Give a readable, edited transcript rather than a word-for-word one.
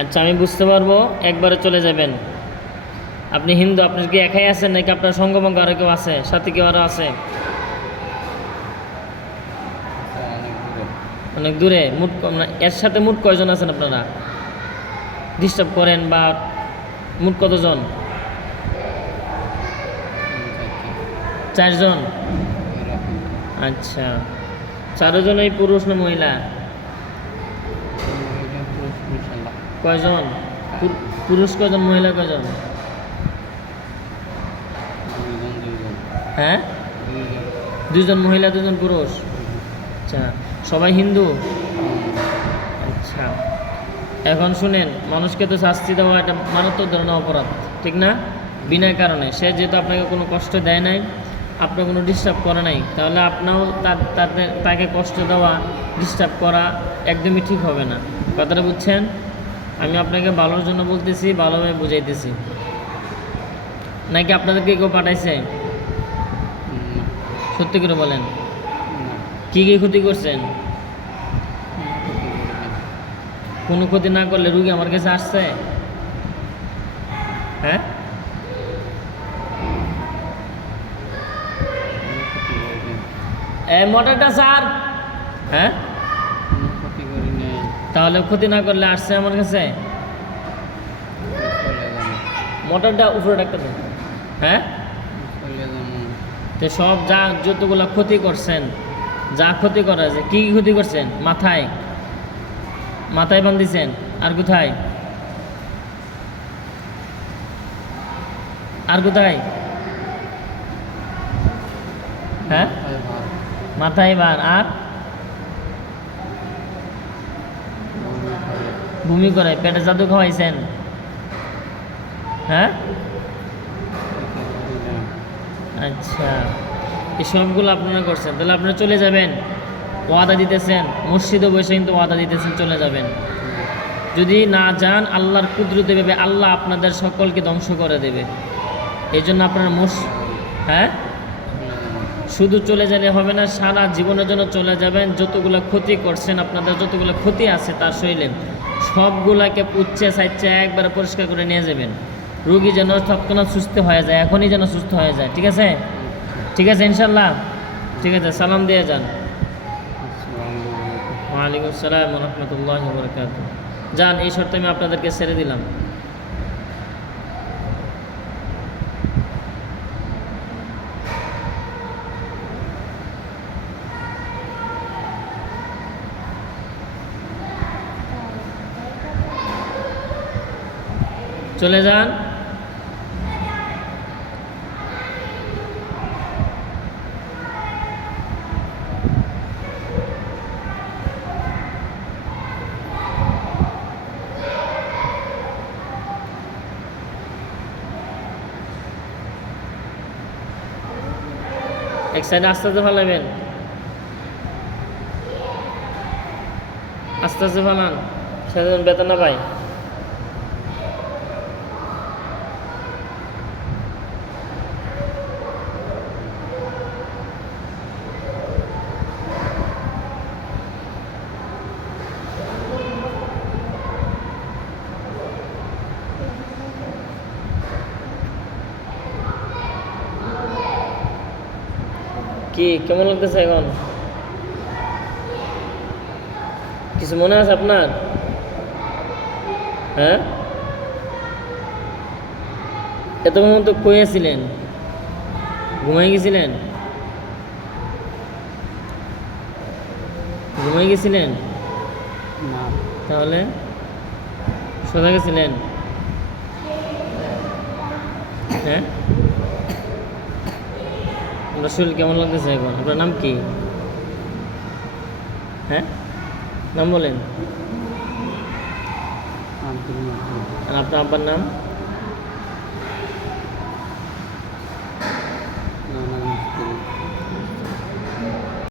আচ্ছা, আমি বুঝতে পারবো, একবারে চলে যাবেন। আপনি হিন্দু, আপনি কি একাই আছেন নাকি আপনার সঙ্গভঙ্গ আরও কেউ আছে, সাথে কেউ আরও আছে? অনেক দূরে। মানে এর সাথে মোট কয়জন আছেন আপনারা ডিস্টার্ব করেন, বা মোট কতজন? 4 জন। আচ্ছা, 4 জনই পুরুষ না মহিলা? কয়জন পুরুষ, কয়জন মহিলা, কয়জন? হ্যাঁ, 2 জন মহিলা 2 জন পুরুষ। আচ্ছা, সবাই হিন্দু? আচ্ছা, এখন শুনেন, মানুষকে তো শাস্তি দেওয়া একটা মারাত্মক ধরনের অপরাধ, ঠিক না? বিনা কারণে সে যেহেতু আপনাকে কোনো কষ্ট দেয় নাই, আপনার কোনো ডিস্টার্ব করে নাই, তাহলে আপনিও তাকে কষ্ট দেওয়া, ডিস্টার্ব করা একদমই ঠিক হবে না। কথাটা বুঝছেন? আমি আপনাকে ভালোর জন্য বলতেছি, ভালোভাবে বুঝাইতেছি। নাকি আপনাদেরকে কেউ পাঠাইছে? সত্যি করে বলেন, কি কি ক্ষতি করছেন? কোনো ক্ষতি না করলে রুগী আমার কাছে আসছে? হ্যাঁ, মোটরটা স্যার। হ্যাঁ, তাহলে ক্ষতি না করলে আসছে আমার কাছে? মোটরটা উপরে রাখতে দেন। হ্যাঁ, তো সব যা যতগুলো ক্ষতি করছেন, যা ক্ষতি করা যায়, কি ক্ষতি করছেন? মাথায় বান্ধিছেন, আর কোথায়? আর কোথায়? হ্যাঁ, মাথায় বান, আর বমি করে, পেটে জাদু খাওয়াইছেন? হ্যাঁ, আচ্ছা, এই সবগুলো আপনারা করছেন, তাহলে আপনারা চলে যাবেন, ওয়াদা দিতেছেন, মসজিদে বসে কিন্তু ওয়াদা দিতেছেন চলে যাবেন। যদি না যান, আল্লাহর কুদরতে ভেবে আল্লাহ আপনাদের সকলকে ধ্বংস করে দেবে। এই জন্য আপনারা হ্যাঁ, শুধু চলে গেলে হবে না, সারা জীবনের জন্য চলে যাবেন। যতগুলো ক্ষতি করছেন, আপনাদের যতগুলো ক্ষতি আছে তার শরীরে, সবগুলাকে পুচ্ছে সাইচ্ছে একবারে পরিষ্কার করে নিয়ে যাবেন। রুগী যেন তৎক্ষণাৎ সুস্থ হয়ে যায়, এখনই যেন সুস্থ হয়ে যায়। ঠিক আছে? ঠিক আছে, ইনশাল্লাহ। ঠিক আছে, সালাম দিয়ে যান। ওয়ালাইকুম আসসালাম ওয়া রাহমাতুল্লাহি ওয়া বারাকাতুহু। যান, এই শর্তে আমি আপনাদেরকে ছেড়ে দিলাম। চলে যান। এক সাইডে আস্তে আস্তে ফালাবেন, আস্তে আস্তে ফালান, সেটা যেন ব্যথা না পায়। কি কেমন লাগতেছে এখন? কিছু মনে আছে আপনার? হ্যাঁ, এতক্ষণ তো কইয়াছিলেন, ঘুমাই গেছিলেন? ঘুমাই গেছিলেন? তাহলে সোজা গেছিলেন? হ্যাঁ, আপনার শরীর কেমন লাগতেছে এখন? আপনার নাম কি? হ্যাঁ, নাম বলেন। আর আপনার আব্বার নাম?